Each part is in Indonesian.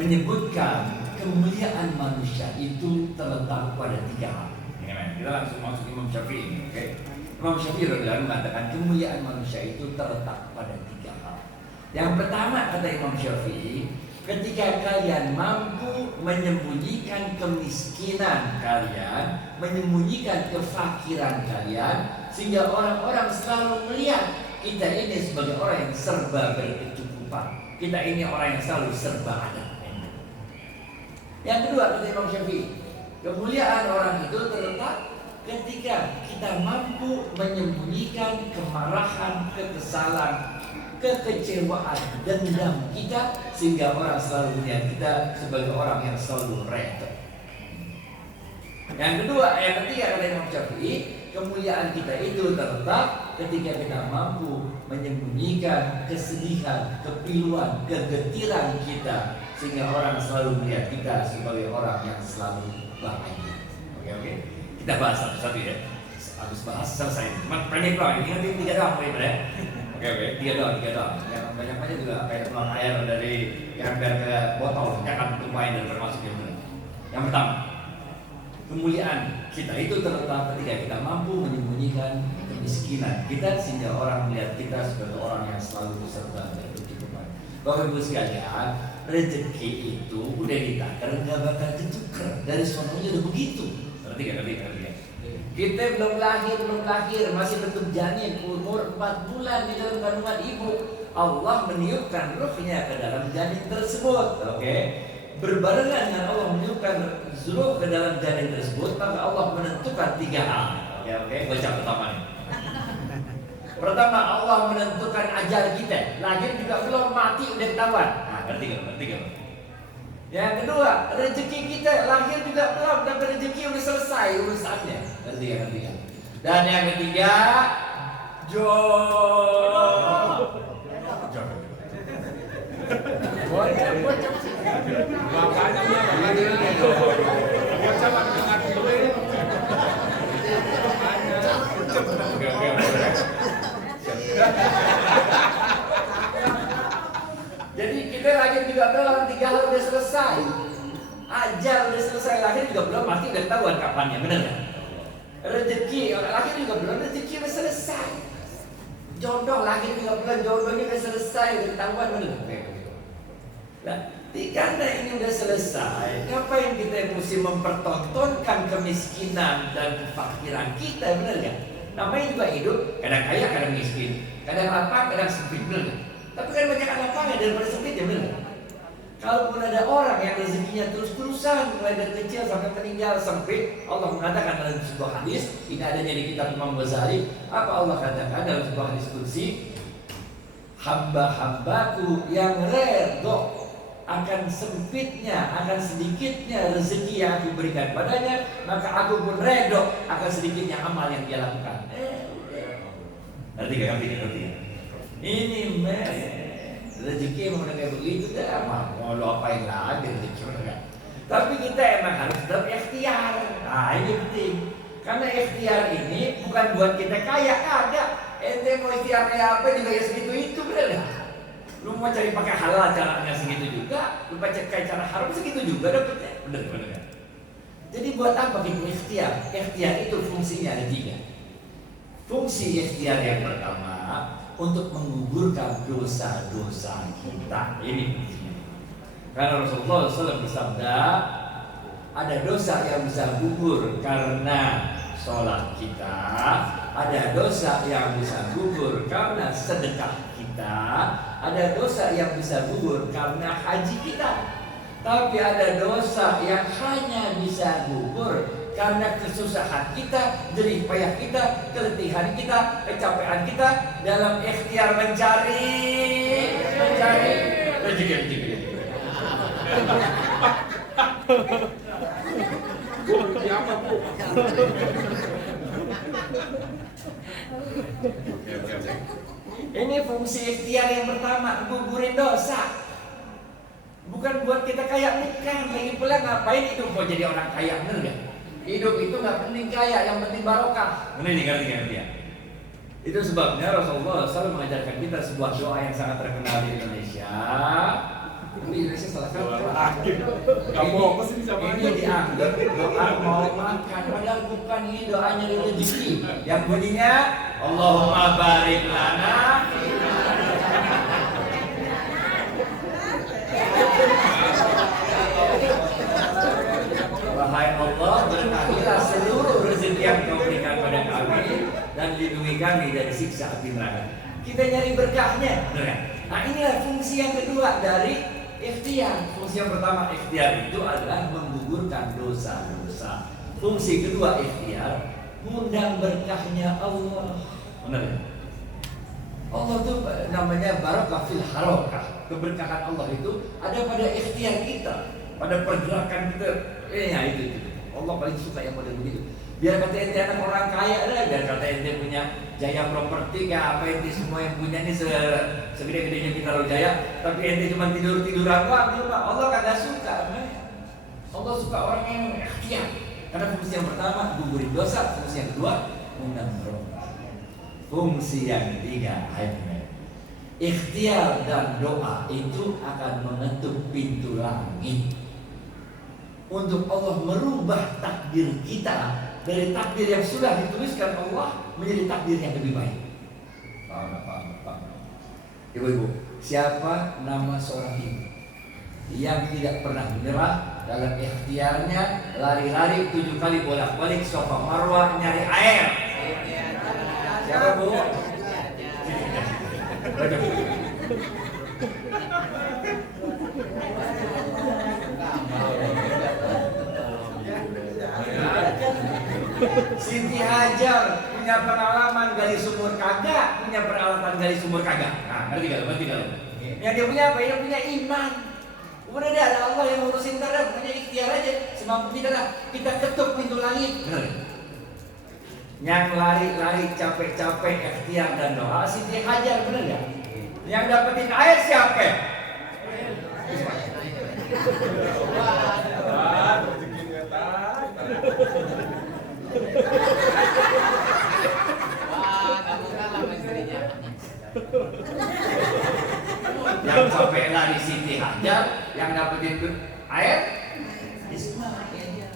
menyebutkan kemuliaan manusia itu terletak pada 3 hal. Kita langsung masuk Imam Syafi'i. Okay? Imam Syafi'i radhiyallahu anhu mengatakan kemuliaan manusia itu terletak pada 3 hal. Yang pertama kata Imam Syafi'i, ketika kalian mampu menyembunyikan kemiskinan kalian, menyembunyikan kefakiran kalian, sehingga orang-orang selalu melihat kita ini sebagai orang yang serba berkecukupan. Kita ini orang yang selalu serba ada. Yang kedua kata Imam Syafi'i, kemuliaan orang itu terletak ketika kita mampu menyembunyikan kemarahan, kekesalan, kekecewaan, dendam kita, sehingga orang selalu melihat kita sebagai orang yang selalu reda. Yang ketiga kata Imam Syafi'i, kemuliaan kita itu terletak ketika kita mampu menyembunyikan kesedihan, kepiluan, kegetiran kita, sehingga orang selalu melihat kita sebagai orang yang selalu bahagia. Oke. Kita bahas satu-satu ya. Habis bahas selesai. Cuma pendek doang. Ini nanti 3 doang ya. Oke. 3 doang. Yang banyak-banyak juga kayak tuang air dari ember ke botol. Jangan tumpahin dan termasuk yang benar. Yang pertama, kemuliaan kita itu terletak ketika kita mampu menyembunyikan kemiskinan kita, sehingga orang melihat kita sebagai orang yang selalu serba berkecukupan. Bapak Ibu sekalian, rezeki itu udah ditakar nggak bakal ditukar, dari sononya udah begitu. Ngerti ya? Kita belum lahir, masih bentuk janin, umur 4 bulan di dalam kandungan ibu. Allah meniupkan ruhnya ke dalam janin tersebut. Oke. Berbarengan dengan Allah meniupkan ruh ke dalam janin tersebut, maka Allah menentukan 3 hal. Oke. Baca pertama nih. Pertama, Allah menentukan ajal kita. Lahir juga belum, mati udah ketahuan. Ngerti gak? Yang kedua, rezeki kita lahir juga belum, tapi rezeki udah selesai urusannya. Ngerti gak? Dan yang ketiga, jodoh. Jadi kita lahir juga belum, 3 hal udah selesai. Ajal udah selesai, lahir juga belum, mati udah ketahuan kapannya, bener gak? Rezeki, lahir juga belum, rezeki udah selesai. Jodoh, lahir juga belum, jodohnya udah selesai, udah ketahuan, bener gak? Nah, karena ini udah selesai, ngapain kita mesti mempertontonkan kemiskinan dan kefakiran kita, bener gak? Namanya juga hidup, kadang kaya, kadang miskin, kadang lapang, kadang sempit, bener gak? Tapi kan banyak lapangnya daripada sempit, ya bener gak? Kalaupun ada orang yang rezekinya terus-terusan mulai dari kecil sampai meninggal sempit, Allah mengatakan dalam sebuah hadis, ini adanya di kitab Imam Ghazali, apa Allah katakan dalam sebuah hadis qudsi, hamba-hambaku yang redho akan sempitnya, akan sedikitnya rezeki yang aku berikan padanya, maka aku pun redho akan sedikitnya amal yang dia lakukan. Ngerti gak? Ini rezeki emang udah kayak begitu dah, mau lo apain lagi rezeki, bener gak? Tapi kita emang harus tetap ikhtiar. Nah ini penting, karena ikhtiar ini bukan buat kita kaya, kagak. Ente mau ikhtiar kayak apa juga ya segitu itu, bener gak? Lu mau cari pakai halal caranya segitu juga, lu pakai cara haram segitu juga dapetnya, bener gak? Jadi buat apa kita ikhtiar? Ikhtiar itu fungsinya ada 3. Fungsi ikhtiar yang pertama, untuk menggugurkan dosa-dosa kita. Ini fungsinya. Karena Rasulullah SAW bersabda, ada dosa yang bisa gugur karena sholat kita, ada dosa yang bisa gugur karena sedekah kita, ada dosa yang bisa gugur karena haji kita. Tapi ada dosa yang hanya bisa gugur karena kesusahan kita, jerih payah kita, keletihan kita, kecapean kita dalam ikhtiar mencari rezeki. Ini fungsi ikhtiar yang pertama, gugurin dosa. Bukan buat kita kaya, bukan. Lagi pula ngapain hidup mau jadi orang kaya, bener gak? Hidup itu gak penting kaya, yang penting barokah. Ini ngerti ya? Itu sebabnya Rasulullah selalu mengajarkan kita sebuah doa yang sangat terkenal di Indonesia. Di Indonesia salah satu Ini dianggap doa mau makan, padahal bukan. Ini doanya rezeki yang bunyinya Allahumma barik lana. Wahai Allah, berkahilah seluruh rezeki yang Kau berikan pada kami dan lindungi kami dari siksa api neraka. Kita nyari berkahnya, benar kan? Nah, inilah fungsi yang kedua dari ikhtiar. Fungsi yang pertama ikhtiar itu adalah menggugurkan dosa-dosa. Fungsi kedua ikhtiar mengundang berkahnya Allah. Benar ya? Allah itu namanya barakah fil harakah. Keberkahan Allah itu ada pada ikhtiar kita, pada pergerakan kita. Ya itu. Allah paling suka yang model begitu. Biar kata ente anak orang kaya dah, biar kata ente punya Jaya properti kayak apa ente semua yang punya ini segede-gedenya Bintaro Jaya, tapi ente cuma tidur-tiduran doang. Allah kagak suka. Allah suka orang yang ikhtiar. Karena fungsi yang pertama gugurin dosa, fungsi yang kedua mengundang rahmat. Fungsi yang ketiga ikhtiar dan doa itu akan mengetuk pintu langit untuk Allah merubah takdir kita dari takdir yang sudah dituliskan Allah menjadi takdir yang lebih baik. Paham. Ibu-ibu, siapa nama seorang ibu yang tidak pernah menyerah dalam ikhtiarnya, lari-lari 7 kali bolak-balik Safa Marwah nyari air? Siapa, Bu? Siti Hajar punya pengalaman gali sumur kagak, punya peralatan gali sumur kagak. Nah, ngerti kalau? Yang dia punya apa? Dia punya iman. Udah ada Allah yang ngurusin kita, punya ikhtiar aja. Semampu kita lah, kita ketuk pintu langit. Yang lari-lari capek-capek ikhtiar dan doa Siti Hajar, bener gak? Yang dapetin air siapa? Yang sampai lari Siti Hajar, yang dapetin air Ismail.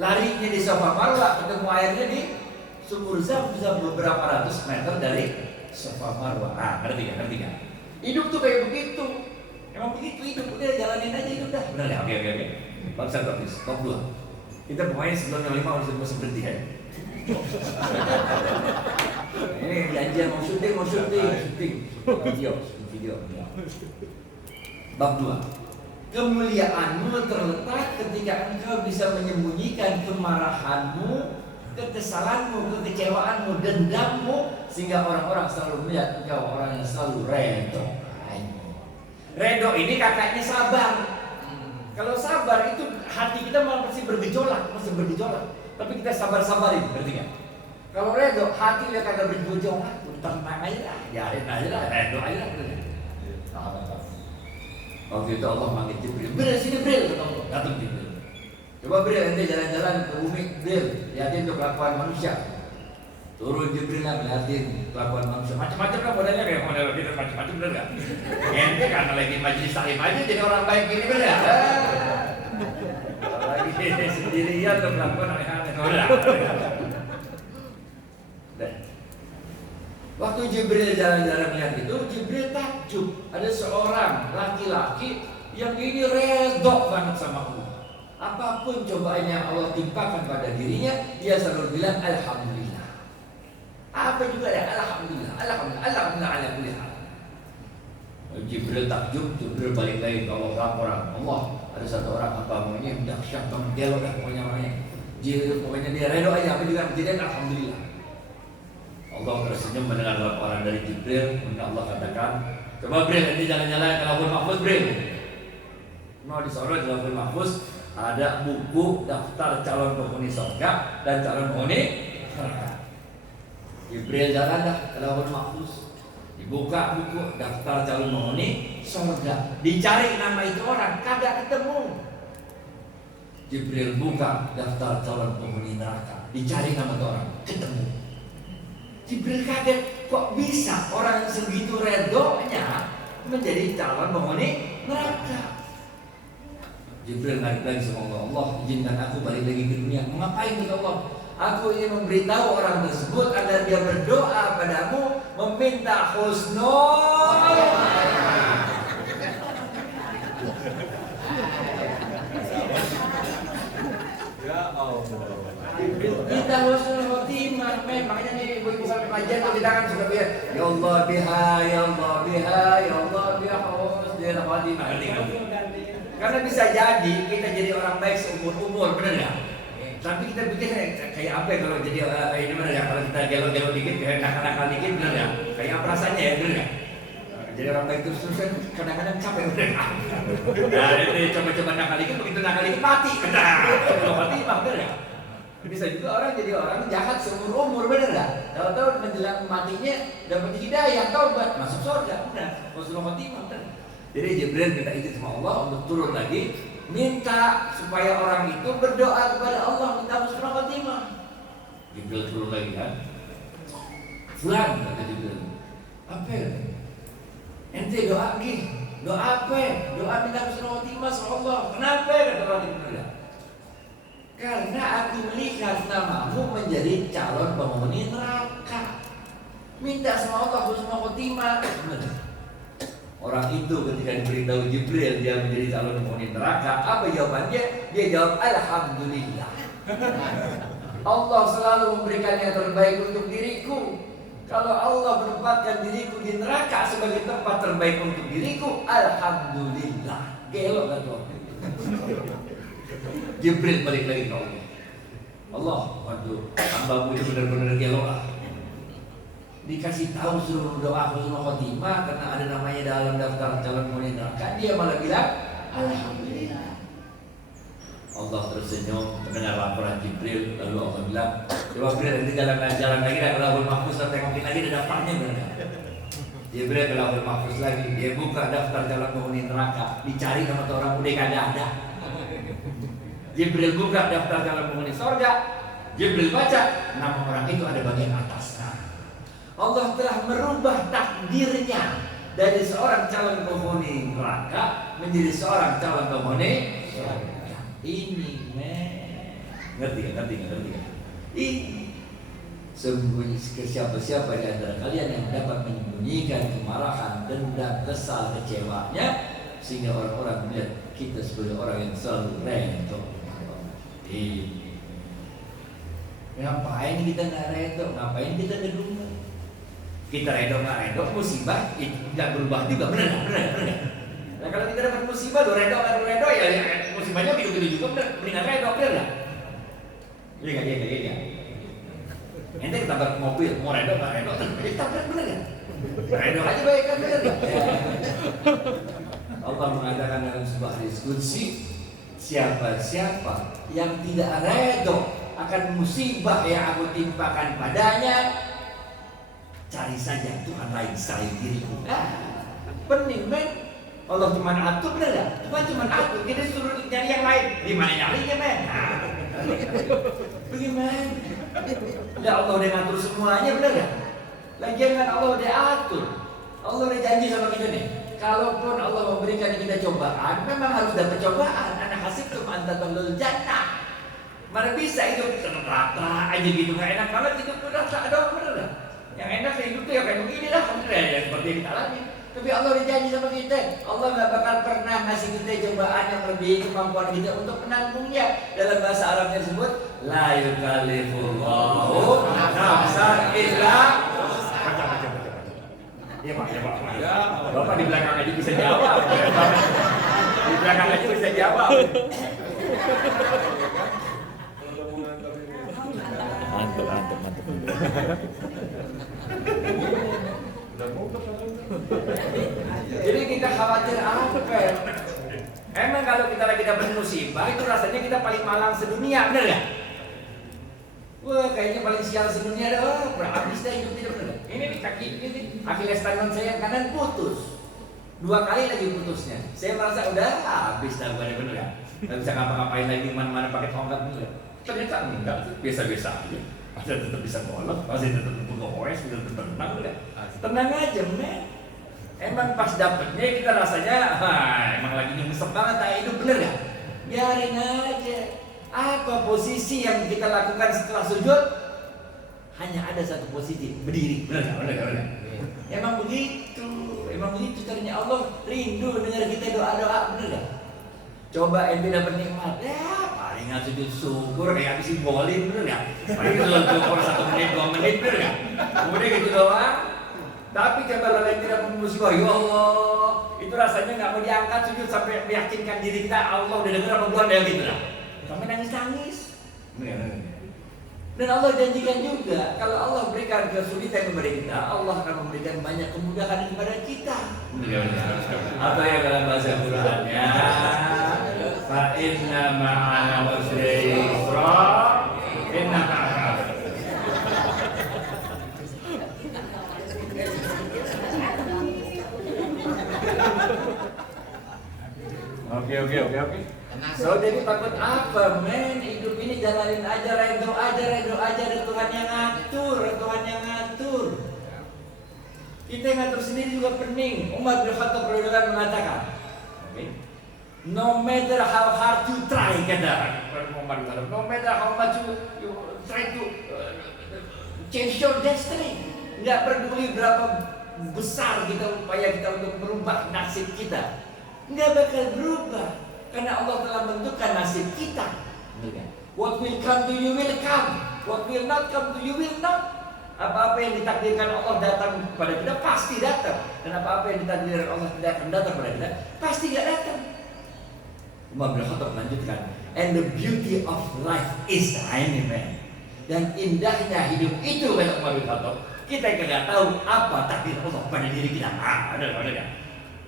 Larinya di Safa Marwah, ketemu airnya di sumur Zam-Zam beberapa ratus meter dari Safa Marwah. Ah, ngerti kan? Hidup tuh kayak begitu. Emang begitu hidup, udah jalanin aja hidup dah. Benar ya? Oke. Bagus. Top 2. Kita pemain sebelum yang 5 harus berhenti ya. Ini janjian mau syuting. Video. Bab 2. Kemuliaanmu terletak ketika engkau bisa menyembunyikan kemarahanmu, kekesalanmu, kekecewaanmu, dendammu, sehingga orang-orang selalu melihat engkau orang yang selalu redho. Redho ini kakaknya sabar. Kalau sabar itu hati kita masih bergejolak. Tapi kita sabar-sabarin, berarti kan? Kalau redho, hati dia kagak bergejolak, tenang aja lah, biarin aja lah, redho aja lah. Waktu itu Allah manggil Jibril, sini Jibril, datang Jibril. Coba Jibril, ente jalan-jalan ke bumi, Jibril, lihatin tuh kelakuan manusia. Turun Jibril lah, lihatin kelakuan manusia. Macam-macam lah modelnya, kayak model kita macam-macam, bener gak? Ente karena lagi majelis taklim aja jadi orang baik gini, bener gak? Lagi sendirian tuh kelakuan aneh-aneh, bener. Waktu Jibril jalan-jalan melihat itu, Jibril takjub. Ada seorang laki-laki yang ini redho banget sama Allah. Apapun cobaan yang Allah timpakan pada dirinya, dia selalu bilang Alhamdulillah. Apa juga ya, Alhamdulillah ala kulli hal. Jibril takjub, Jibril balik lagi ke Allah, laporan Allah. Ada satu orang apa namanya dahsyat banget, dia loh pokoknya orangnya. Pokoknya dia redho aja, apa juga kejadian Alhamdulillah. Allah tersenyum mendengar laporan dari Jibril. Kemudian Allah katakan, coba Jibril, nanti jalan-jalan ke Lauhul Mahfuz, Jibril. Mau disorot di Lauhul Mahfuz ada buku daftar calon penghuni surga dan calon penghuni neraka. Jibril jalan dah ke Lauhul Mahfuz, dibuka buku daftar calon penghuni surga, dicari nama itu orang, kagak ketemu. Jibril buka daftar calon penghuni neraka, dicari nama itu orang, ketemu. Jibril kaget, kok bisa orang segitu redonya menjadi calon penghuni neraka? Jibril narik lagi sama Allah. Allah, izinkan aku balik lagi ke dunia. Mengapain kata Allah? Aku ingin memberitahu orang tersebut agar dia berdoa padamu, meminta husnul. Ya Allah. Kita husnul khotimah, makanya nih ibu-ibu sampai pengajian tuh kita kan suka bilang, ya Allah biha, ya Allah biha, ya Allah biha husnul khotimah. Karena bisa jadi kita jadi orang baik seumur-umur, benar nggak? Tapi kita pikir kayak apa ya kalau jadi ini benar ya? Kalau kita gelo-gelo dikit, kayak nakal-nakal dikit, benar ya? Kayak apa rasanya ya, benar ya? Jadi orang baik terus-terusan kadang-kadang capek, benar nggak? Nah itu coba-coba nakal dikit, begitu nakal dikit mati, benar? Kalau mati, benar ya? Bisa juga orang jadi orang jahat seumur-umur, benar nggak? Tahu-tahu menjelang matinya dapat hidayah, taubat, masuk surga, benar? Husnul khotimah, benar? Jadi Jibril minta izin sama Allah untuk turun lagi, minta supaya orang itu berdoa kepada Allah minta husnul khotimah. Jibril turun lagi kan, Fulan kata Jibril, apa? Ente doa lagi, doa apa? Doa minta husnul khotimah sama Allah. Kenapa? Kata orang Jibril. Karena aku melihat namamu menjadi calon penghuni neraka. Minta sama Allah husnul khotimah. Orang itu ketika diberitahu Jibril dia menjadi calon penghuni neraka, apa jawabannya? Dia jawab alhamdulillah. Allah selalu memberikan yang terbaik untuk diriku. Kalau Allah menempatkan diriku di neraka sebagai tempat terbaik untuk diriku, alhamdulillah. Gelo kan tuh. Jibril balik lagi ke Allah. Allah, waduh, hambamu itu benar-benar gelo lah. Dikasih tahu suruh doa husnul khotimah karena ada namanya dalam daftar calon penghuni neraka, dia malah bilang alhamdulillah. Allah tersenyum mendengar laporan Jibril, lalu Allah bilang, coba Jibril nanti jalan lagi ke Lauhul Mahfuz, tengokin lagi ada daftarnya benar. Jibril ke Lauhul Mahfuz lagi, dia buka daftar calon penghuni neraka, dicari sama orang udah kagak ada. Jibril buka daftar calon penghuni surga, Jibril baca nama orang itu ada bagian atas. Allah telah merubah takdirnya dari seorang calon penghuni neraka menjadi seorang calon penghuni surga. Ini ngerti kan? Ini sembunyi ke siapa-siapa di antara kalian yang dapat menyembunyikan kemarahan, dendam, kesal, kecewanya, sehingga orang-orang melihat kita sebagai orang yang selalu redho. Ngapain kita nggak redho? Ngapain kita ngedumel? Kita redho nggak redho, musibah itu nggak berubah juga, benar nggak? Nah kalau kita dapat musibah, lo redho nggak redho ya musibahnya gitu-gitu juga, benar, mendingan redho, benar nggak? Iya. Ente ketabrak mobil, mau redho nggak redho, ketabrak benar nggak? Redho aja baik kan, benar nggak? Allah mengatakan dalam sebuah hadis qudsi, siapa-siapa yang tidak redho akan musibah yang aku timpakan padanya, cari saja Tuhan lain selain diriku. Pening men. Allah cuma atur, benar nggak? Tuhan cuma atur, kita suruh nyari yang lain. Di mana nyarinya men? Bagaimana? Ya Allah udah ngatur semuanya, benar nggak? Lagian kan Allah udah atur. Allah udah janji sama kita nih. Kalaupun Allah memberikan kita cobaan, memang harus dapat cobaan. Anak hasibtum an tadkhulul jannah. Mana bisa hidup neraka aja gitu, nggak enak banget hidup neraka doang, benar nggak? Yang enak hidup tuh ya kayak begini lah, ya seperti yang kita alami. Tapi Allah udah janji sama kita, Allah nggak bakal pernah ngasih kita cobaan yang lebih kemampuan kita untuk menanggungnya. Dalam bahasa Arabnya disebut la yukallifullahu nafsan illa. Iya Pak. Bapak di belakang aja bisa jawab. Di belakang aja bisa jawab. Mantap. Jadi kita khawatir apa? Emang kalau kita lagi dapat musibah itu rasanya kita paling malang sedunia, bener gak? Wah kayaknya paling sial sedunia dah. Habis dah hidup tidak, bener gak? Ini nih kaki ini Achilles tendon saya yang kanan putus. 2 kali lagi putusnya. Saya merasa udah habis dah, bener gak? Gak bisa ngapa-ngapain lagi, mana-mana pakai tongkat, bener gak? Ternyata enggak, biasa-biasa aja. Masih tetap bisa golf, masih tetap buka OS, masih tetap tenang, udah. Tenang aja, men. Emang pas dapetnya kita rasanya, emang lagi nyungsep banget, tak hidup, bener gak? biarin aja. Apa posisi yang kita lakukan setelah sujud? Hanya ada satu posisi, berdiri. Benar nggak? Emang begitu caranya. Allah rindu dengar kita doa-doa, benar nggak? Coba ente dapat nikmat, ya palingan sujud syukur kayak habis bolin, bener nggak? Paling sujud syukur 1 menit 2 menit, bener nggak? Kemudian gitu doang. Tapi coba kalau ente dapat musibah, ya Allah, itu rasanya nggak mau diangkat sujud sampai meyakinkan diri kita Allah udah dengar apa bukan, ya gitu lah. Sampai nangis. Dan Allah janjikan juga kalau Allah berikan kesulitan kepada kita, Allah akan memberikan banyak kemudahan kepada kita. Apa ya dalam bahasa Qurannya? Fa inna ma'al usri yusra, inna ma'al. Oke. So jadi takut apa, men? Hidup ini jalanin aja, redo aja, ada Tuhan yang ngatur. Kita yang ngatur sendiri juga pening. Umar bin Khattab radhiyallahu mengatakan, no matter how hard you try, kata Umar bin Khattab, no matter how much you try to change your destiny, nggak peduli berapa besar kita upaya kita untuk merubah nasib kita, nggak bakal berubah. Karena Allah telah menentukan nasib kita. What will come to you will come. What will not come to you will not. Apa-apa yang ditakdirkan Allah datang kepada kita pasti datang. Dan apa-apa yang ditakdirkan Allah tidak akan datang kepada kita pasti tidak datang. Umar bin Khattab melanjutkan, and the beauty of life is timing, man. Dan indahnya hidup itu, kata Umar bin Khattab, kita tidak tahu apa takdir Allah pada diri kita. Ada.